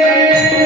Thank hey. you.